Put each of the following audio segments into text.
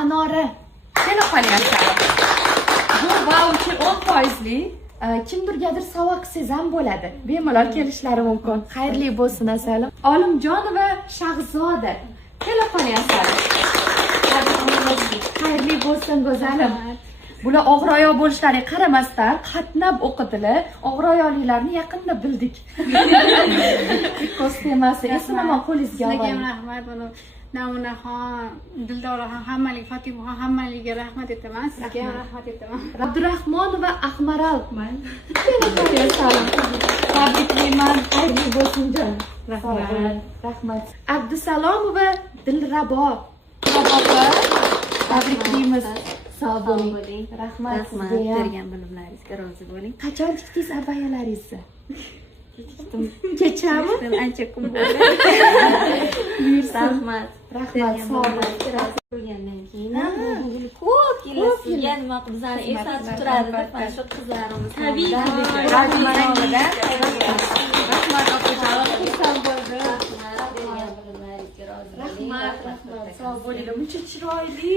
Anora. Kela qolyapsan. Bu voucher 10%li. Kimdirgadir sovg'a qilsangiz ham bo'ladi. Bemalol kelishlari mumkin. Xayrli bo'lsin asalim. Olimjonova Shahzoda. Kela qolyapsan. Xayrli bo'lsin go'zalim. Bular og'ir oyoq bo'lishlariga qaramasdan qatnab o'qidilar. Og'ir oyoqlilarni yaqinda bildik. Ikkos temasi esimamon qo'lingizga oling. Rahmat buni Namunaxon, Dildoraxon, hammalik Fotimaxon, hammaliga rahmat aytaman. Sizga ham rahmat aytaman. Abdurahmonova Ahmaral. Tabriklayman. Xayrli bo'lsin jon. Rahmat. Abdusalomova Dilrabo. Tabriklaymiz. Sog' bo'ling. Rahmat sizga. Bergan bilimlaringizga rozi bo'ling. Qachon tikdingiz abayalaringizni? Kechami? Ancha kun bo'ldi. Rahmat. Rahmat. Sog' bo'ling. Bo'lgandan keyin bugun ko'p kelasiga nima qilib bizlarni eslatib turadi deb mana shu qizlarimiz tabiiy rahmat opajon xursand bo'ldim. Rahmat, sog' bo'ling. Muncha chiroyli.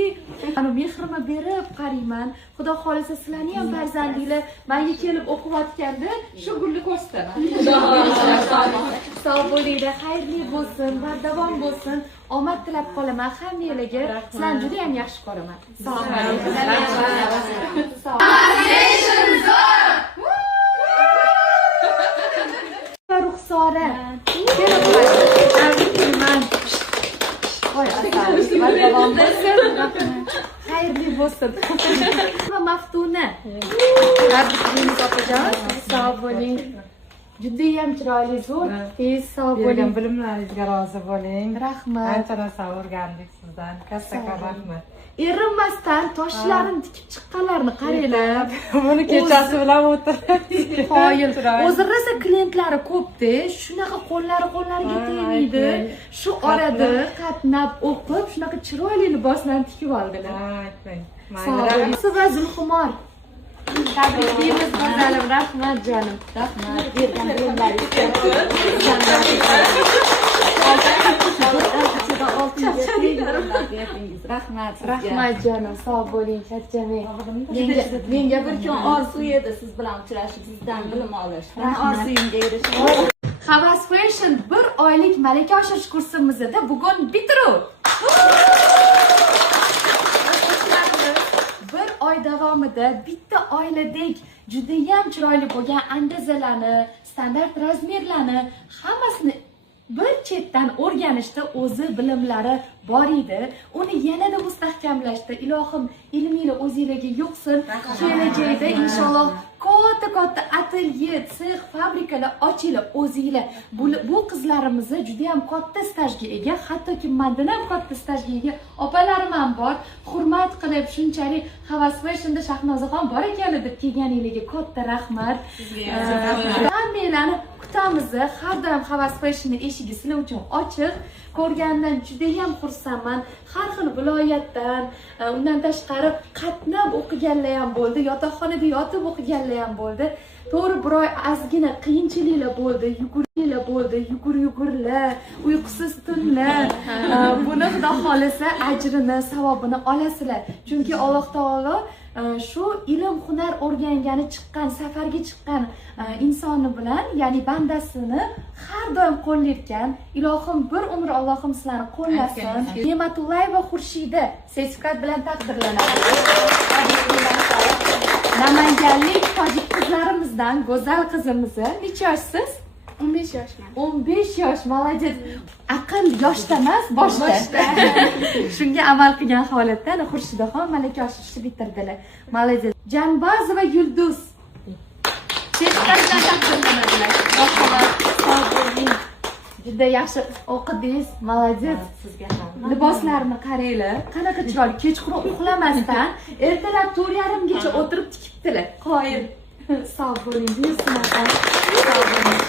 Ana mehrimi berib qarayman. Xudo xolisa sizlarning ham farzandinglar menga kelib o'qiyotganda shu gulni ko'rsataman. Xudo xolisa. Sog' bo'linglar, xayrli bo'lsin, bardavom bo'lsin. Omad tilab qolaman hammalarga. Sizlarni juda ham yaxshi ko'raman. Sog' bo'ling. Ruxsora. Xayrli bo'lsin. Va Maftuna. Tabriklaymiz opajon. Sog' bo'ling. Juda ham chiroyli zo'r. Tez sog' bo'ling. Bilimlaringizga rozi bo'ling. Rahmat. Ancha narsa o'rgandik sizdan. Kattakon rahmat. Erinmasdan toshlarini tikib chiqqanlarni qaranglar. Buni kechasi bilan o'tirib. Qoyil. O'zi rosa klientlari ko'p-da, shunaqa qo'llariga tegmaydi. Shu orada qatnab o'qib, shunaqa chiroyli liboslarni tikib oldilar. Aytmang. Sog' bo'ling. Va Zulxumor. Tabriklaymiz go'zalim. Rahmat jonim. Rahmat. Bergan bilimlaringizga. Rahmat. Rahmat jonim. Sog' bo'ling, charchamang. Menga bir kun orzu edi siz bilan uchrashib, sizdan bilim olish. Men orzuyimga erishdim. Havas Fashion 1 oylik malaka oshirish kursimizda bugun bitiruv. 1 oy davomida bitta oiladek juda ham chiroyli bo'lgan andazalarni, standart razmerlarni hammasini bir chetdan o'rganishda o'zi bilimlari bor edi. Uni yanada mustahkamlashda ilohim ilminglar o'zingizlarga yuqsin. Kelajakda inshaalloh katta atelye, sex, fabrikalar ochilib o'zingizlar. Bu qizlarimizni juda ham katta stajga ega, hattoki mendan ham katta stajga ega opalarim ham bor. Hurmat qilib shunchalik Havas Fashionda Shahnozaxon bor ekan deb kelganingizga katta rahmat. Hammalarni kutamiz. Har doim Havas Fashionning eshigi sizlar uchun ochiq. Ko'rgandan juda ham xursandman. Har xil viloyatdan, undan tashqari qatnab o'qiganlar ham bo'ldi, yotoqxonada yotib o'qiganlar ham bo'ldi. To'g'ri bir oy ozgina qiyinchiliklar bo'ldi, yugurlar, uyqusiz tunlar. Buni Xudo xolisa ajrini, savobini olasizlar. Chunki Alloh taolo shu ilm, hunar o'rgangani chiqqan, safarga chiqqan insoni bilan, ya'ni bandasini har doim qo'llayotgan. Ilohim bir umr Allohim sizlarni qo'llasin. Ne'matullayeva Xurshida sertifikat bilan taqdirlanadi. Namanganlik tojik qizlarimizdan go'zal qizimiz. Necha yoshsiz? 15 yoshman. 15 yosh, молодец. Aql yoshda emas, boshda. Shunga amal qilgan holatda Xurshidaxon malaka oshirishni bitirdilar. Молодец. Janbazova Yulduz. Sertifikatdan taqdirlanadilar. Juda yaxshi o'qidingiz, молодец. Sizga ham. Liboslarni qaranglar, qanaqa chiroyli. Kechqurun uxlamasdan ertalab 4:30gacha o'tirib tikibdilar. Qoyil. Sog' bo'ling, buyursinlar. Sog' bo'ling.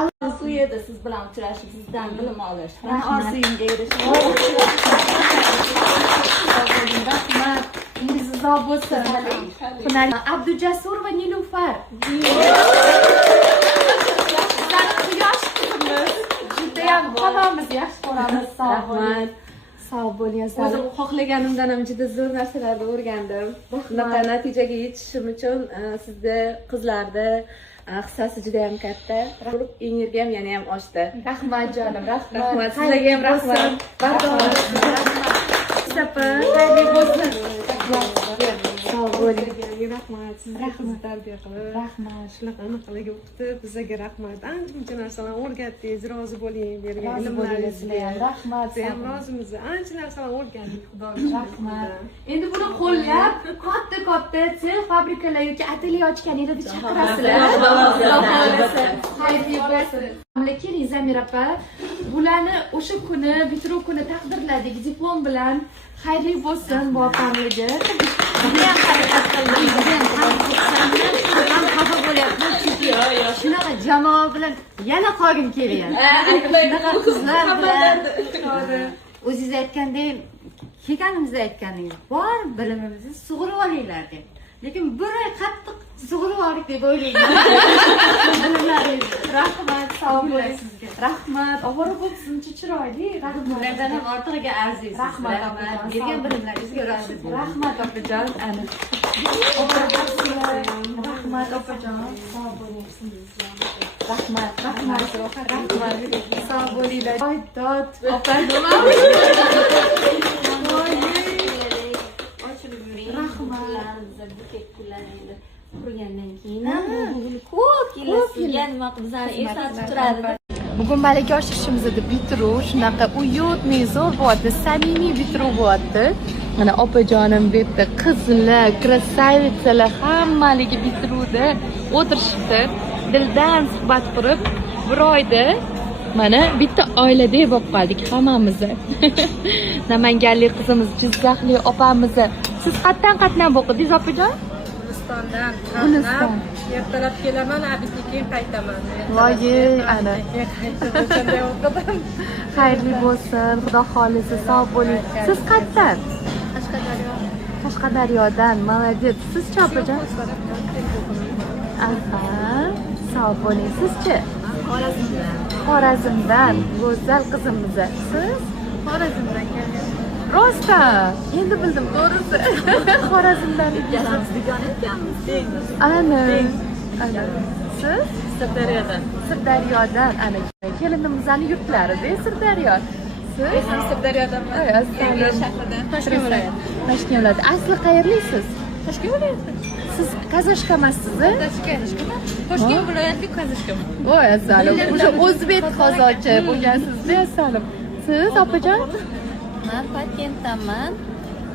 Orzu edi siz bilan uchrashib, sizdan bilim olish. Men orzuyimga erishdim. Rahmat. Ingiz bo'lsin. Hunar Abdujasurova Nilufar. Quyosh qizimiz. Juda ham xonamiz yaxshi ko'ramiz. Sog' bo'ling. sog' bo'ling. O'zim xohlaganimdan ham juda zo'r narsalarni o'rgandim. Bunaqa natijaga yetishim uchun sizda qizlarda hissasi juda ham katta. Energiyam yana ham oshdi. Rahmat jonim, Rahmat, sizlarga ham rahmat. Xayrli bo'lsin. Sog' bo'ling. Rahmat, sizga qizni tarbiya qilib, Rahmat. shunaqa anaqalarga o'qitib, bizga rahmat. Ancha narsalarni o'rgatdingiz, rozi bo'ling, bergan Rozi ilmlaringizga. bo'linglar. Rahmat. Biz ham rozimiz. Ancha narsalarni o'rgandik, Xudoga Rahmat. Endi buni qo'llab katta sex fabrikalar yoki atelye ochganingizda chaqirasizlar. Xudo xohlasa. Xayrli bo'lsin. Keling Zamira opa, bularni o'sha kuni bitiruv kuni taqdirladik diplom bilan. Xayrli bo'lsin bu opamligi. Judayam harakat qildim. Ham xafa bo'lyapman chunki shunaqa jamoa bilan yana qolgim kelyapti. Shunaqa qizlar bilan o'zingiz aytgandek, kelganimizda aytganingiz bor bilimimizni sug'urib olinglar deb. Lekin bir oy qattiq sug'urib oldik deb o'ylayman. Rahmat, sog' bo'ling sizga. Rahmat, ovora bo'lsinchi chiroyli. Rahmat. Bulardan ham ortig'iga arziysiz. Rahmat, bergan bilimlaringizga rozi bo'ling. Rahmat opajon, ana. Rahmat opajon, sog' bo'ling. Rahmat, rahmat, rahmat. Sog' bo'linglar. Voy dod, opa nima? Ochilib yuring. Rahmat. Buket kunlaringizni qurgandan keyin bugun ko'p kelasiz. Nima bizani eslatib turadi. Bugun malaka oshirishimizda bitiruv shunaqa uyutli, zo'r bo'lyapti, samimiy bitiruv bo'lyapti. Mana opajonim bu yerda qizlar, krasavitsalar hammaligi bitiruvda o'tirishibdi. Dildan suhbat qurib, bir oyda mana bitta oiladek bo'lib qoldik hammamiz. Namanganlik qizimiz, Jizzaxlik opamiz. Siz qayerdan qatnab o'qidingiz opajon? Gulistondan Guliston. ertalab kelaman, abidga keyin qaytaman. Voy, ana. Qanday o'qidim? Xayrli bo'lsin, Xudo xolisi, sog' bo'ling. Siz qayerdan? Qashqadaryodan. Молодец. Siz-chi opajon? Aha, sog' bo'ling. Siz-chi? Xorazmdan. Go'zal qizimiz. Siz? Xorazmdan kelgan. Rostdan. Endi bildim, to'g'risi. Xorazmdan ekansiz. Ana. Siz? Sirdaryodan. Sirdaryodan. Ana kelinimizni yurtlarida Sirdaryo. Siz? Sirdaryodanman. Assalom. Toshkent viloyati. Toshkent viloyati. Asli qayerlisiz? Toshkent viloyati. Siz kazashka emassiz? Toshkent viloyati kazashkaman. Voy assalom. O'sha o'zbek qozochi bo'lgansiz-da, assalom. Siz opajon? Men Parkentdanman.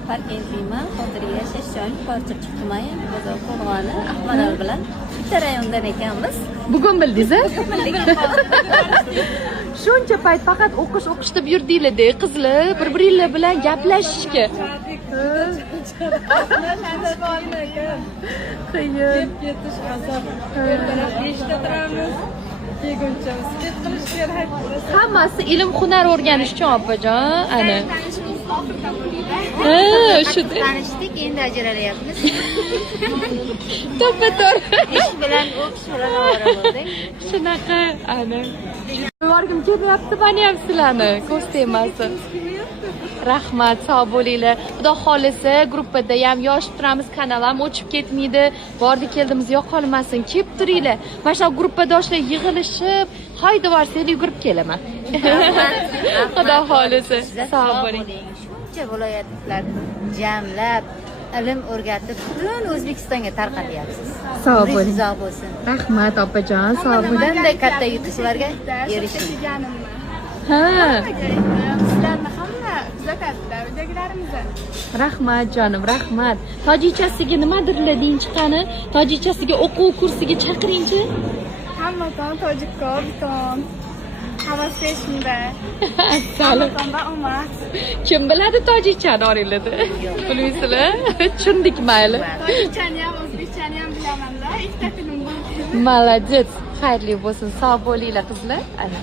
Parkentliman. Hozir yashash joyim Qorchiq tumani, Bozor qo'rg'oni, Ahmadal bilan bitta rayondan ekanmiz. Bugun bildingiz-a? Shuncha payt faqat o'qish deb yurdinglar-da, qizlar, bir-biringlar bilan gaplashishga. Qiyin. Ketish azob. Ertalab 5 da turamiz. Keguncha sport qilish kerak. Hammasi ilm hunar o'rganish uchun opajon, ana. Shu Tanishdik, endi ajralyapmiz. to'ppa-to'g'ri. Ish bilan o'qish bilan ovora bo'ldik. Shunaqa, ana. Borgim kelyapti meni ham sizlarni, ko'z tegmasin. Rahmat, sog' bo'linglar. Xudo xolisa, gruppada ham yoshib turamiz, kanal ham o'chib ketmaydi. Bordi keldimiz yo'qolmasin, kelib turinglar. Mana shu gruppadoshlar yig'ilishib, haydavorsa yugurib kelaman. Xudo xolisa, sog' bo'ling. Shuncha viloyatlarni jamlab ilm o'rgatib butun O'zbekistonga tarqatyapsiz. Sog' bo'ling. Uzoq bo'lsin. Rahmat opajon, sog' bo'ling. Bunday katta yutuqlarga erishing. Kelganimman. Ha, Sizlarni hamma kuzatadilar, uydagilarimizni. rahmat jonim, rahmat. Tojikchasiga nimadirlar deyinchi qani? Tojikchasiga o'quv kursiga chaqiringchi. Hammaton tojikko, biton. Havas qilishimda. Assalom. Hammatonda omad. Kim biladi tojikchani oranglarda? Bilmaysizlar? Tushundik mayli. Tojikchani ham, o'zbekchani ham bilaman-da. Ikkita tilim bor. Молодец. Xayrli bo'lsin, sog' bo'linglar qizlar. Ana.